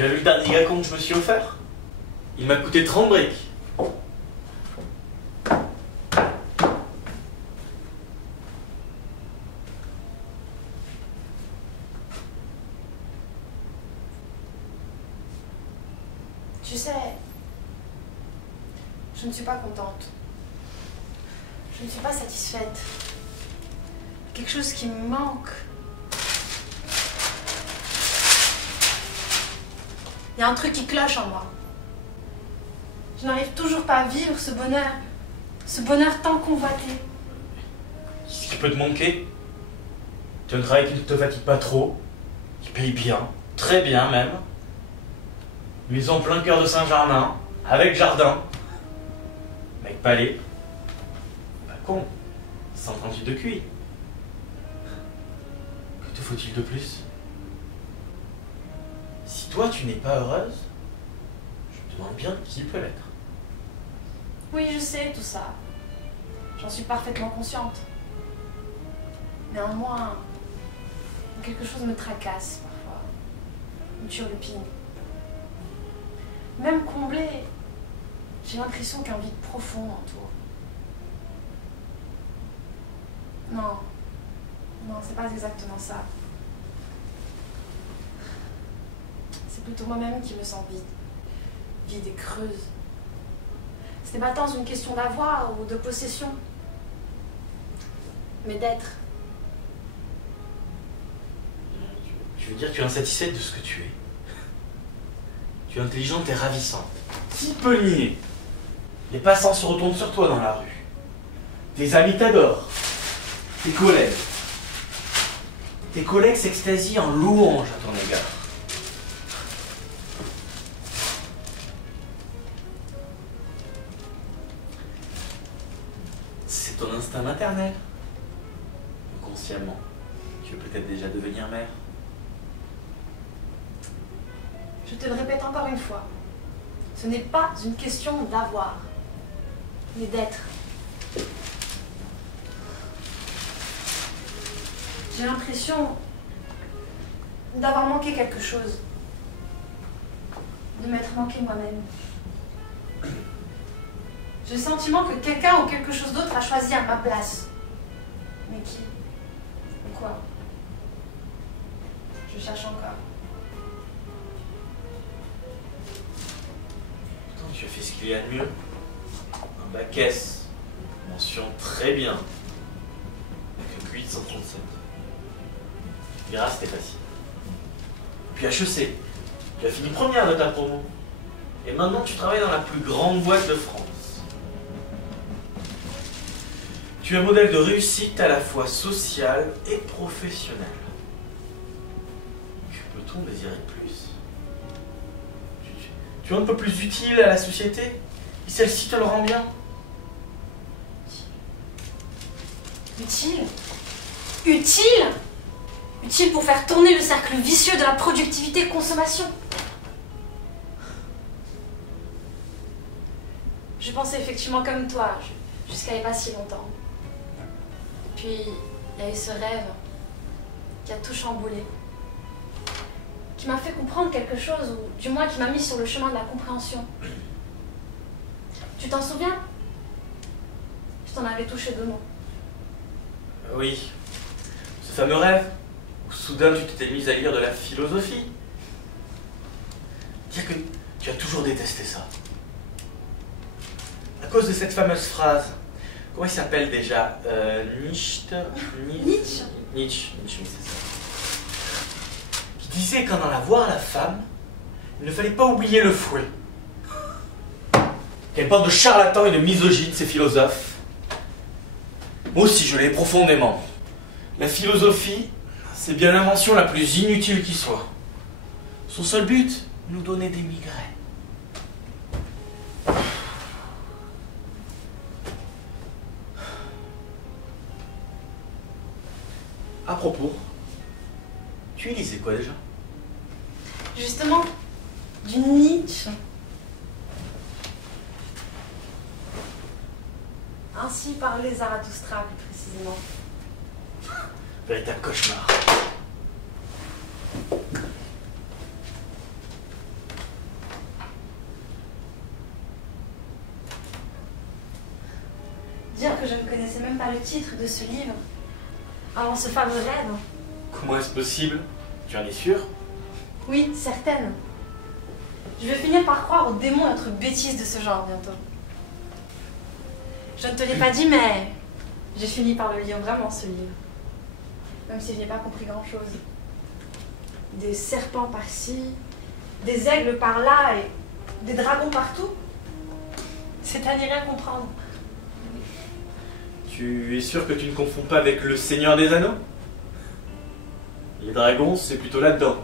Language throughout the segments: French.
Tu as vu le dernier gacon que je me suis offert? Il m'a coûté 30 briques. Tu sais, je ne suis pas contente. Je ne suis pas satisfaite. Quelque chose qui me manque. Il y a un truc qui cloche en moi. Je n'arrive toujours pas à vivre ce bonheur tant convoité. Qu'est-ce qui peut te manquer? Tu as un travail qui ne te fatigue pas trop, qui paye bien, très bien même. Maison en plein cœur de Saint-Germain, avec jardin, avec palais. Pas con, 138 de QI. Que te faut-il de plus? Si toi tu n'es pas heureuse, je me demande bien qui peut l'être. Oui, je sais tout ça. J'en suis parfaitement consciente. Néanmoins, quelque chose me tracasse parfois, me turlupine. Même comblée, j'ai l'impression qu'un vide profond m'entoure. Non, c'est pas exactement ça. C'est plutôt moi-même qui me sens vide et creuse. Ce n'est pas tant une question d'avoir ou de possession, mais d'être. Tu veux dire que tu es insatisfaite de ce que tu es? Tu es intelligente et ravissante. Qui peut le nier? Les passants se retournent sur toi dans la rue. Tes amis t'adorent. Tes collègues s'extasient en louange à ton égard. C'est ton instinct maternel. Inconsciemment, tu veux peut-être déjà devenir mère. Je te le répète encore une fois, ce n'est pas une question d'avoir, mais d'être. J'ai l'impression d'avoir manqué quelque chose, de m'être manqué moi-même. J'ai le sentiment que quelqu'un ou quelque chose d'autre a choisi à ma place. Mais qui? Ou quoi? Je cherche encore. Pourtant, tu as fait ce qu'il y a de mieux. Un bac S, mention très bien, avec un QI de 137. Tu verras, c'était facile. Puis HEC, tu as fini première de ta promo. Et maintenant, tu travailles dans la plus grande boîte de France. Tu es un modèle de réussite à la fois sociale et professionnelle. Que peut-on désirer de plus? Tu es un peu plus utile à la société, et celle-ci te le rend bien. Utile? Utile? Utile pour faire tourner le cercle vicieux de la productivité-consommation. Je pensais effectivement comme toi, jusqu'à il n'y a pas si longtemps. Puis, il y a eu ce rêve qui a tout chamboulé, qui m'a fait comprendre quelque chose, ou du moins qui m'a mis sur le chemin de la compréhension. Tu t'en souviens? Je t'en avais touché deux mots. Oui, ce fameux rêve, où soudain tu t'étais mise à lire de la philosophie. Dire que tu as toujours détesté ça. À cause de cette fameuse phrase. Comment il s'appelle déjà? Nietzsche, oui, c'est ça. Qui disait qu'en allant voir la femme, il ne fallait pas oublier le fouet. Quelle bande de charlatans et de misogynes, ces philosophes. Moi aussi, je l'ai profondément. La philosophie, c'est bien l'invention la plus inutile qui soit. Son seul but, nous donner des migraines. À propos, tu lisais quoi déjà? Justement, du Nietzsche. Ainsi parlait Zarathustra, plus précisément. Véritable cauchemar. je ne connaissais même pas le titre de ce livre avant ce fameux rêve. Comment est-ce possible? Tu en es sûr? Oui, certaine. Je vais finir par croire aux démons et autres bêtises de ce genre bientôt. Je ne te l'ai pas dit, mais j'ai fini par le lire vraiment, ce livre. Même si je n'ai pas compris grand-chose. Des serpents par-ci, des aigles par-là et des dragons partout. C'est à n'y rien comprendre. Tu es sûr que tu ne confonds pas avec le Seigneur des Anneaux? Les dragons, c'est plutôt là-dedans.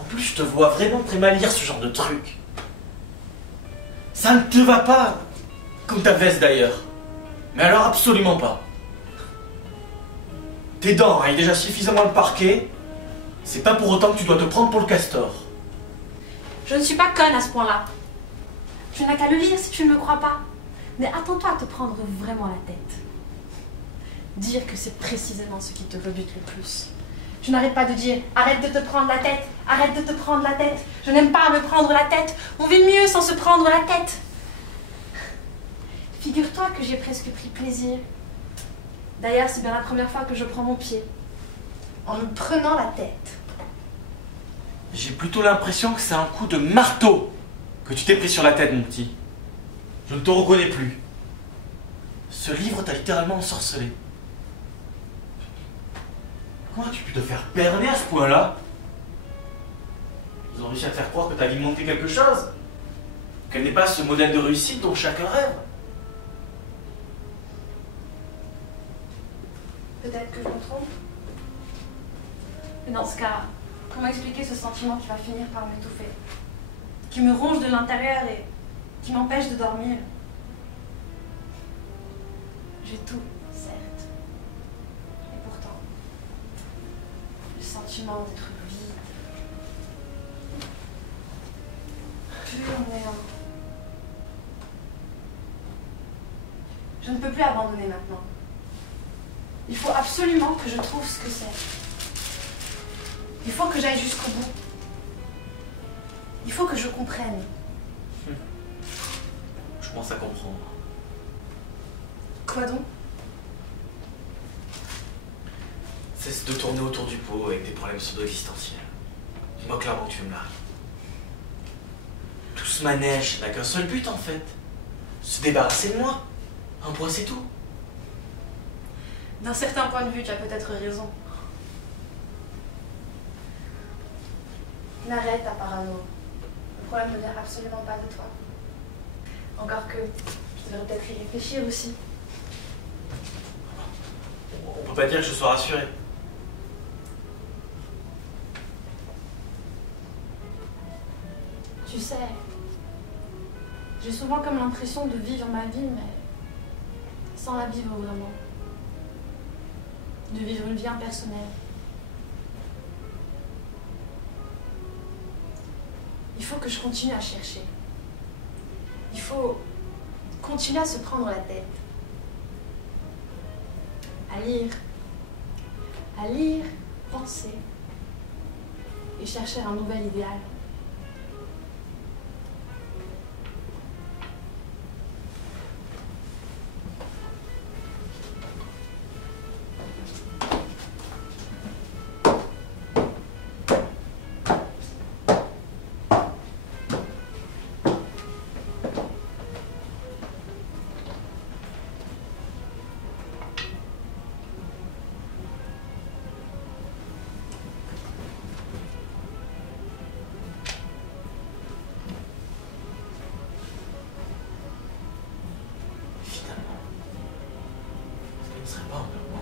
En plus, je te vois vraiment très mal lire ce genre de truc. Ça ne te va pas, comme ta veste d'ailleurs. Mais alors absolument pas. Tes dents, il est déjà suffisamment le parquet. C'est pas pour autant que tu dois te prendre pour le castor. Je ne suis pas conne à ce point-là. Tu n'as qu'à le lire si tu ne me crois pas. Mais attends-toi à te prendre vraiment la tête. Dire que c'est précisément ce qui te rebute le plus. Tu n'arrêtes pas de dire « Arrête de te prendre la tête, arrête de te prendre la tête. Je n'aime pas me prendre la tête. On vit mieux sans se prendre la tête. » Figure-toi que j'ai presque pris plaisir. D'ailleurs, c'est bien la première fois que je prends mon pied. En me prenant la tête. J'ai plutôt l'impression que c'est un coup de marteau que tu t'es pris sur la tête, mon petit. Je ne te reconnais plus. Ce livre t'a littéralement ensorcelé. Comment as-tu pu te faire berner à ce point-là? Ils ont réussi à te faire croire que ta vie manquait quelque chose. Qu'elle n'est pas ce modèle de réussite dont chacun rêve. Peut-être que je me trompe. Mais dans ce cas, comment expliquer ce sentiment qui va finir par m'étouffer? Qui me ronge de l'intérieur et qui m'empêche de dormir? J'ai tout, certes. Et pourtant, le sentiment d'être vide. Pur néant. Je ne peux plus abandonner maintenant. Il faut absolument que je trouve ce que c'est. Il faut que j'aille jusqu'au bout. Il faut que je comprenne. Je pense à comprendre. Quoi donc? Cesse de tourner autour du pot avec des problèmes pseudo-existentiels. Dis-moi clairement que tu veux me larguer. Tout ce manège n'a qu'un seul but en fait. Se débarrasser de moi. Un point c'est tout. D'un certain point de vue, tu as peut-être raison. N'arrête ta parano. Le problème ne vient absolument pas de toi. Encore que, je devrais peut-être y réfléchir aussi. On peut pas dire que je sois rassuré. Tu sais, j'ai souvent comme l'impression de vivre ma vie, mais sans la vivre vraiment. De vivre une vie impersonnelle. Il faut que je continue à chercher. Il faut continuer à se prendre la tête. À lire, penser et chercher un nouvel idéal. Ce ne serait pas un peu bon.